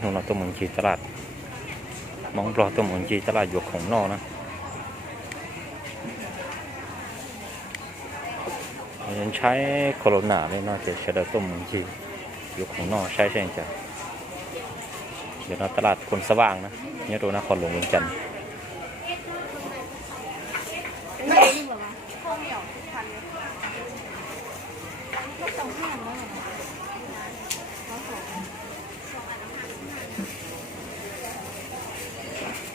หนูนตัวเหมือนจีตลาดมองปลอตัวเหมือนจีตลาดอยู่ของนอกนะยังใช้โคโรนาเลยเนาะจะใช้ตัวเหมือนจีอยู่ของนอกใช้ใช่ไหมจ๊ะเดี๋ยวเราตลาดคนสว่างนะเนี่ยดูนะคนหลวงเวียงจันทร์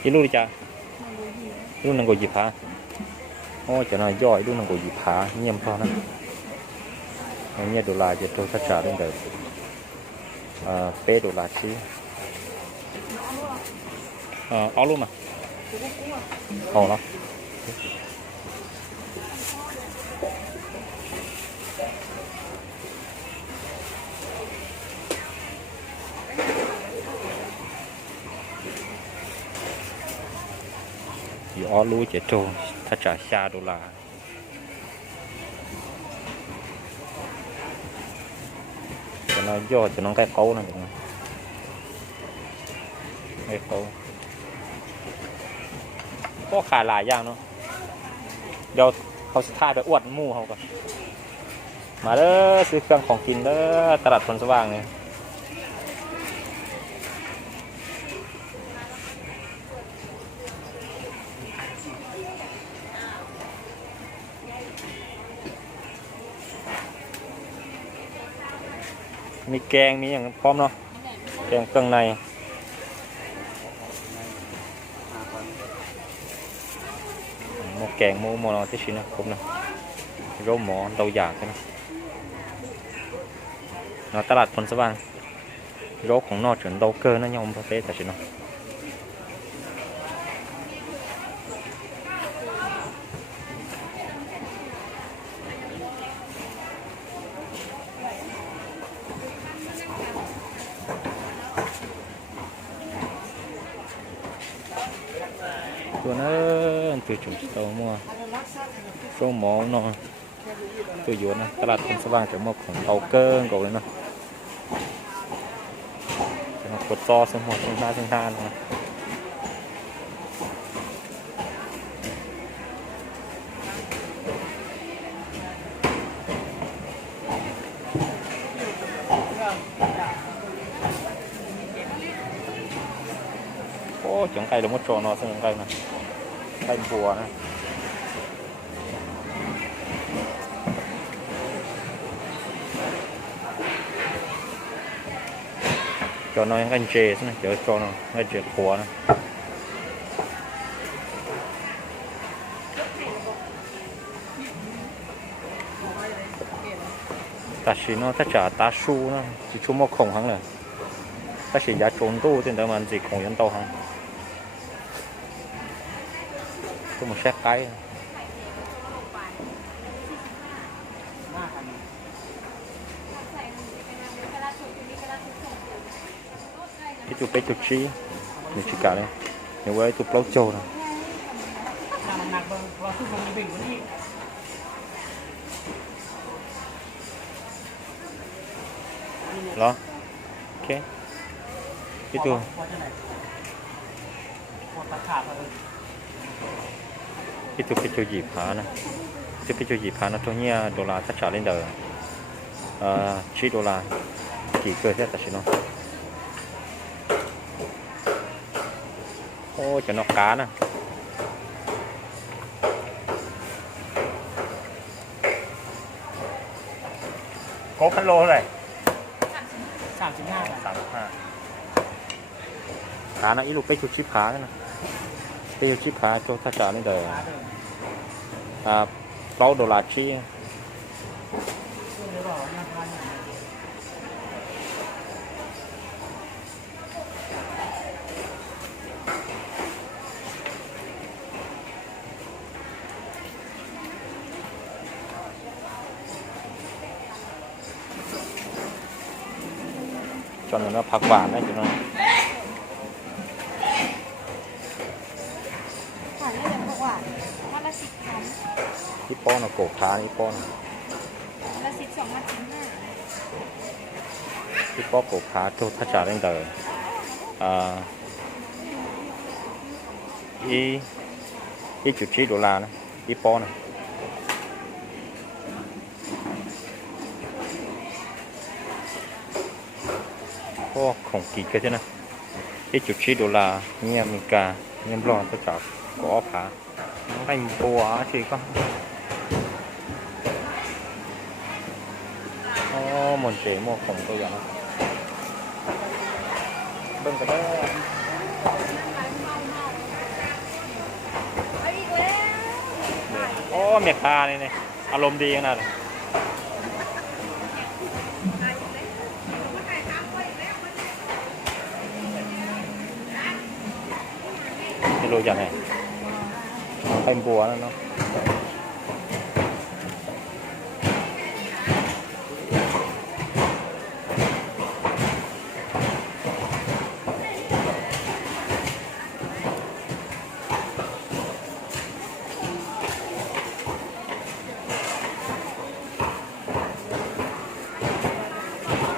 ยี่ลูกดิจ้าลูกนังโกยิพาโอ้จะน่าย่อยลูกนังโกยิพาเงียบพอนะเนี่ยดูลาจะโทรศัพท์ได้เลยเป๊ะดูลาชี้เอาลูกมาเอาเนาะอยู่อ้อรู้จะโทรถ้าจ่าย$5จะน่าย่อจะน้องแก่เก้านะไอ้เก้าก็ขายหลายอย่างเนาะเดี๋ยวเขาสุดท้ายไปอวดหมู่เขาก่อนมาเด้อซื้อเครื่องของกินเด้อตลาดคนสว่างเนี่ยมีแกงมีอย่างพร้อมเนาะแกงเครื่องในหมกแกงหมูนอที่ชิ้นนะครบนะโรหมอเตาหยากันนะตลาดคนสว่างโรของนอกถึงเตาเกอร์นะยอมประเภทแต่ชิ้นเนาะตัวนั้นตัวจุ่มเตามัวโรหมอนอตัวอยู่นะตลาดคนสว่างจะหมกของเตาเกอร์ก่อนเลยเนาะกดซอสมหมดทั้งท่านะโอ้จังไก่ลงมาโจนอซึ่งจังไก่นะไก่บัวนะcho nó anh chè này chở cho nó ngay chè khóa này ta chỉ nó ta trả ta su nó chỉ chung một khổng hắn này ta chỉ giá trốn tu thì đỡ mà gì khổng nhân tàu hắn tôi một xe cái cái chục chi mình chỉ cả đây nếu với chục lâu trâu này đó ok cái tu cái chục dịp phá này cái chục dịp phá nó thôi nha đô la tất cả lên đời $7 chỉ cơ hết tất nó ô cho nó cá nè có khăn lô này 35 cá nó ít lúc cái chút chip cá cái này cái chip cá cho tất cả lên đời $6 chi cho nóผักหวานได้จุดนั้นหวานได้แบบหวานวันละ10 ครั้งที่ป้อนเอาโกกขาที่ป้อนวันละ12 วัน15ที่ป้อนโกกขาตัวถ้าจ่าเล่นเดิน อีจุดชี้ดอลลาร์นะอีปอนนะก็ของกี่กันใช่ไหมอีจุดชี้ดอลลาร์เนี่ยมีกาเนี่ยรอก็จับก็ผาให้ปัวสิก็อ๋อหมดเจ๋หมดของตัวอย่างเบิ่งกันได้ เอาอีกแล้ว โอ้เมียคาเนี่ยอารมณ์ดีขนาดเลยไม่รู้จักไงเป็นบัวนั่นเนาะ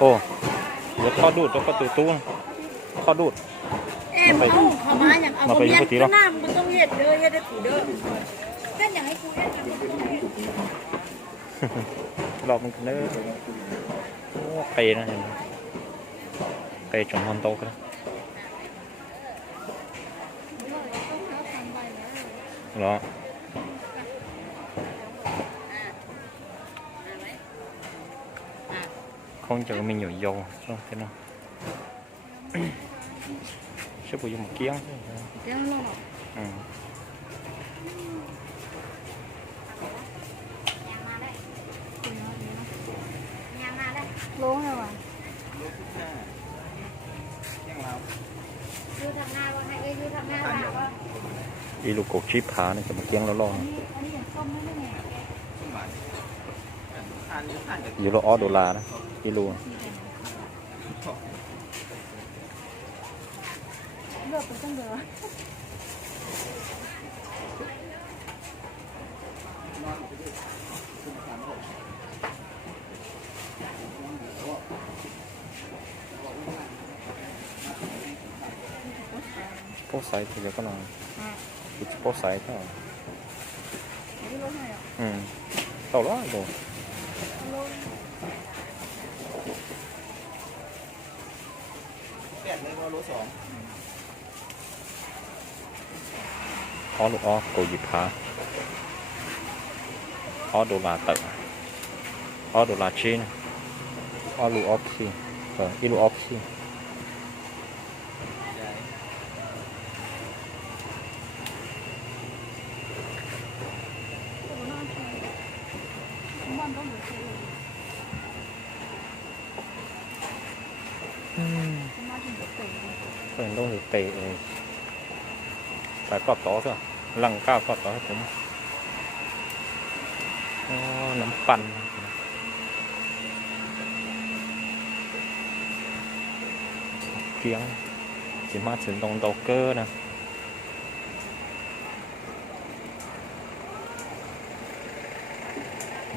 โอ้เดี๋ยวข้อดูดแล้วก็ตู้ข้อดูด เอาเขามาอย่างเอาผมยัดก็น้ำมันต้องเฮ็ดเด้อเฮ็ดได้ถูเด้อท่านอยากให้กูเฮ็ดกันมันต้องเฮ็ด รอบมันกันเด้อโอ้ไก่นะเห็นไก่จงฮอนโตกันเหรอkhông chờ mình nhổ dầu cho thế nào sẽ bùi một kiếng ừ. ลงเลยว่ะยูทำหน้าว่าให้ยูทำหน้าว่า đi lục cột chip phá này cho một kiếng nó lo อันนี้อย่างส้มไม่ได้ไง อยู่ละ$ดนะกิโล เลือกไปตั้งเดือ โป๊ะไซส์ทีเดียวก็นอนอีกโป๊ะไซส์ก็ นี่รถไหนอ่ะ ต่อร้อยโล แปดเลยว่าโลสอง อ๋อลูกอ๋อโกยิพาอ๋อ$เต๋ออ๋อ$ชีนอ๋อลูกออฟซีอีลูกออฟซีเป็นต้องเตะเลยแต่ก็ต่อซะลังก้าวก็ต่อให้ผมอ๋อน้ำปั่นเกียงสิมาถึงตรงโตเกอร์นะ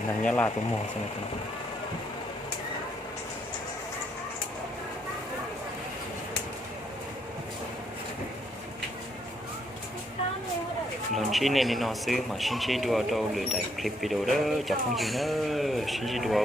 นังยะลาตัวโมใช่ไหมครับนนชี้เนี่ยนี่นอซื้อมาชิ้นชี้ดูเอาหรือได้คลิปวิดีโอเด้อจับฟังอยู่เนอะชิ้นชี้ดูเอา